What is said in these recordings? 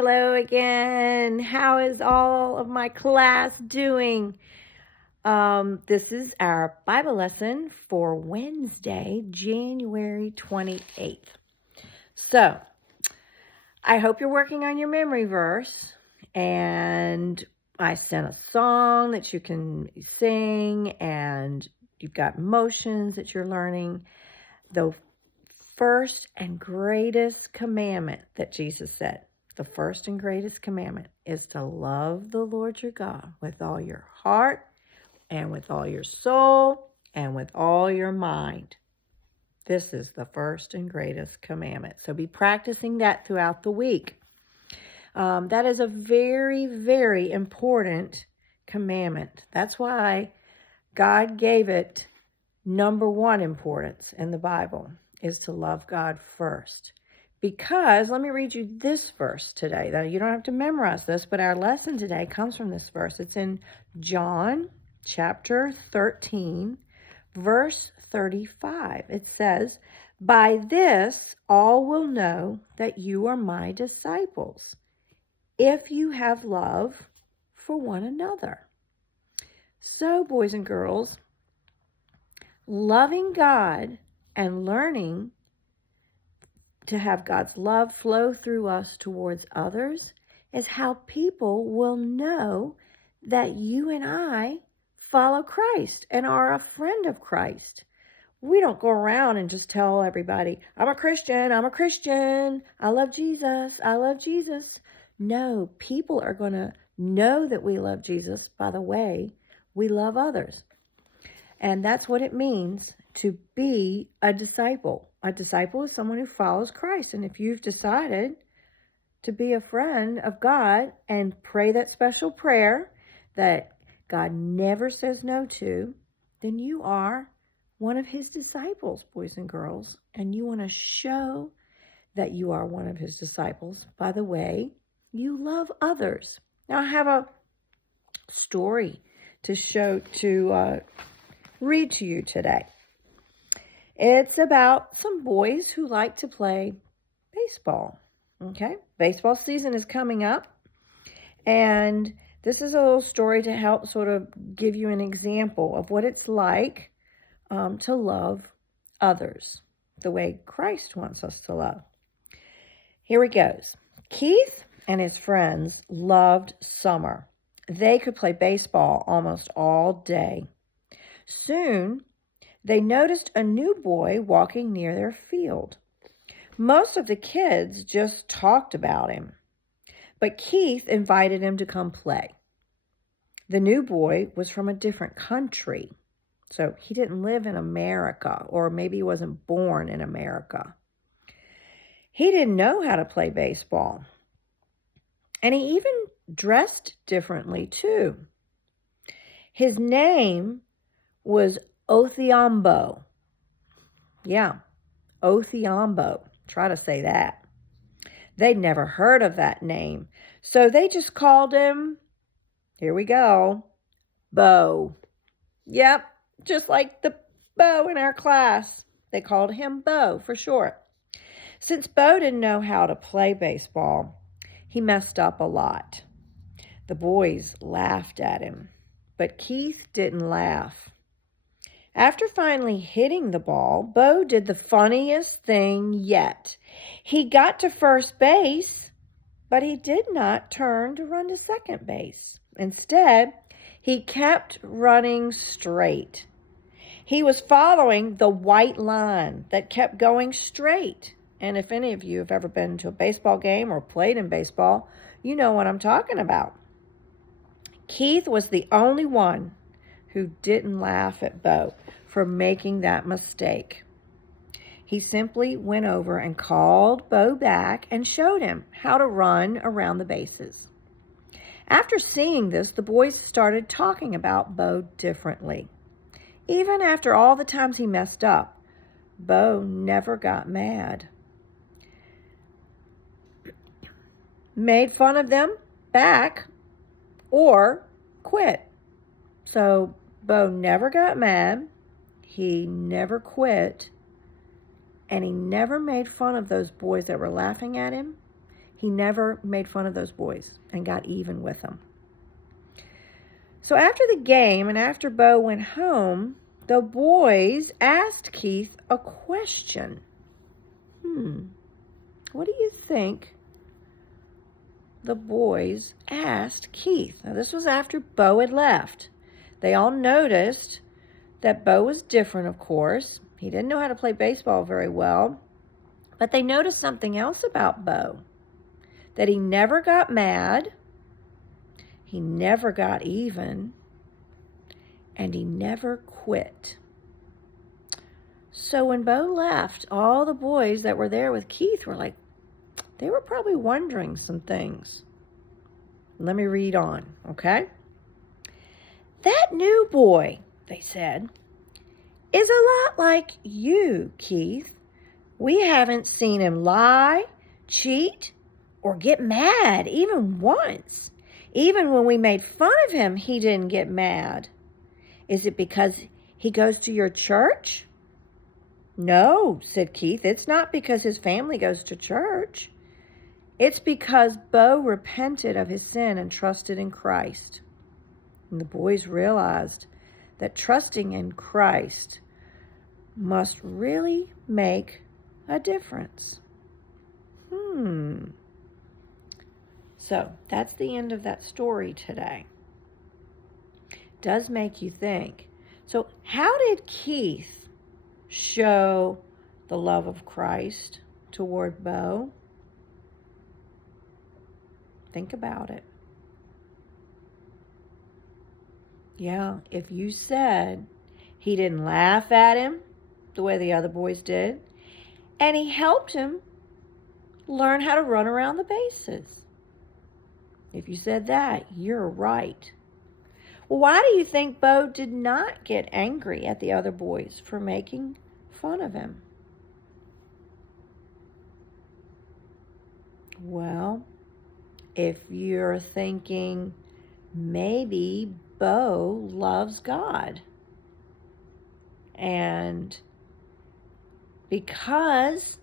Hello again. How is all of my class doing? This is our Bible lesson for Wednesday, January 28th. So, I hope you're working on your memory verse, and I sent a song that you can sing, and you've got motions that you're learning. The first and greatest commandment that Jesus said, the first and greatest commandment is to love the Lord your God with all your heart and with all your soul and with all your mind. This is the first and greatest commandment. So be practicing that throughout the week. That is a very, very important commandment. That's why God gave it number one importance in the Bible, is to love God first. Because, let me read you this verse today. Now, you don't have to memorize this, but our lesson today comes from this verse. It's in John chapter 13, verse 35. It says, "By this all will know that you are my disciples, if you have love for one another." So, boys and girls, loving God and learning to have God's love flow through us towards others is how people will know that you and I follow Christ and are a friend of Christ. We don't go around and just tell everybody, I'm a Christian, I love Jesus, I love Jesus. No, people are going to know that we love Jesus by the way we love others. And that's what it means to be a disciple. A disciple is someone who follows Christ. And if you've decided to be a friend of God and pray that special prayer that God never says no to, then you are one of his disciples, boys and girls. And you want to show that you are one of his disciples by the way you love others. Now, I have a story to read to you today. It's about some boys who like to play baseball. Okay, baseball season is coming up, and this is a little story to help sort of give you an example of what it's like to love others the way Christ wants us to love. Here it goes. Keith and his friends loved summer. They could play baseball almost all day. Soon, they noticed a new boy walking near their field. Most of the kids just talked about him, but Keith invited him to come play. The new boy was from a different country, so he didn't live in America, or maybe he wasn't born in America. He didn't know how to play baseball, and he even dressed differently too. His name was Othiambo. Yeah, Othiambo. Try to say that. They'd never heard of that name, so they just called him, here we go, Bo. Yep, just like the Bo in our class. They called him Bo for short. Since Bo didn't know how to play baseball, he messed up a lot. The boys laughed at him, but Keith didn't laugh. After finally hitting the ball, Bo did the funniest thing yet. He got to first base, but he did not turn to run to second base. Instead, he kept running straight. He was following the white line that kept going straight. And if any of you have ever been to a baseball game or played in baseball, you know what I'm talking about. Keith was the only one who didn't laugh at Bo for making that mistake. He simply went over and called Bo back and showed him how to run around the bases. After seeing this, the boys started talking about Bo differently. Even after all the times he messed up, Bo never got mad. Made fun of them back or quit. So Bo never got mad, he never quit, and he never made fun of those boys that were laughing at him. He never made fun of those boys and got even with them. So after the game and after Bo went home, the boys asked Keith a question. What do you think the boys asked Keith? Now, this was after Bo had left. They all noticed that Bo was different, of course. He didn't know how to play baseball very well. But they noticed something else about Bo. That he never got mad. He never got even. And he never quit. So when Bo left, all the boys that were there with Keith were like, they were probably wondering some things. Let me read on, okay? That new boy, they said, is a lot like you, Keith. We haven't seen him lie, cheat, or get mad even once. Even when we made fun of him, he didn't get mad. Is it because he goes to your church? No, said Keith. It's not because his family goes to church. It's because Bo repented of his sin and trusted in Christ. And the boys realized that trusting in Christ must really make a difference. So that's the end of that story today. Does make you think. So how did Keith show the love of Christ toward Bo? Think about it. Yeah, if you said he didn't laugh at him the way the other boys did, and he helped him learn how to run around the bases. If you said that, you're right. Well, why do you think Bo did not get angry at the other boys for making fun of him? Well, if you're thinking maybe Bo loves God, and because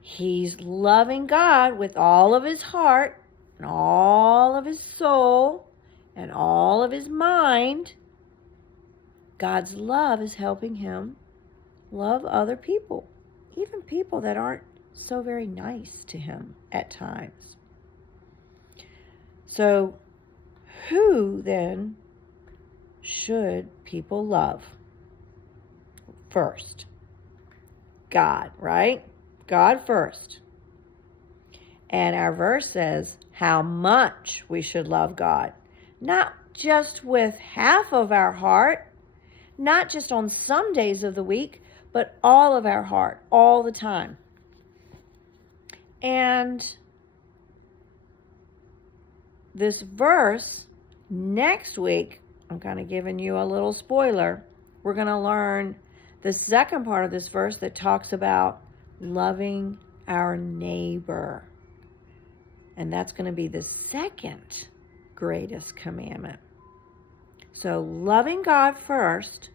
he's loving God with all of his heart and all of his soul and all of his mind, God's love is helping him love other people, even people that aren't so very nice to him at times. So, who then should people love first? God, right? God first. And our verse says how much we should love God. Not just with half of our heart, not just on some days of the week, but all of our heart, all the time. And this verse, next week, I'm kind of giving you a little spoiler. We're going to learn the second part of this verse that talks about loving our neighbor. And that's going to be the second greatest commandment. So loving God first,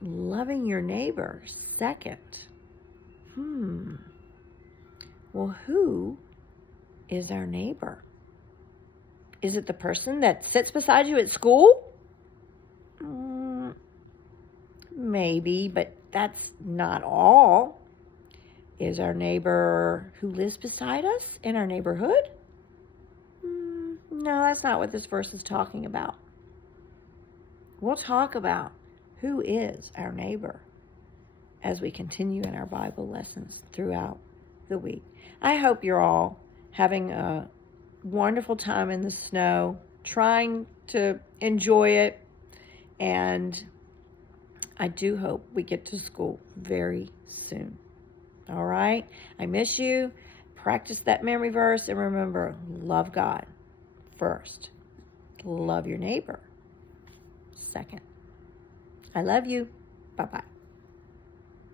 loving your neighbor second. Well, who is our neighbor? Is it the person that sits beside you at school? Maybe, but that's not all. Is our neighbor who lives beside us in our neighborhood? No, that's not what this verse is talking about. We'll talk about who is our neighbor as we continue in our Bible lessons throughout the week. I hope you're all having a wonderful time in the snow, trying to enjoy it, and I do hope we get to school very soon. All right? I miss you. Practice that memory verse, and remember, love God first. Love your neighbor second. I love you. Bye-bye.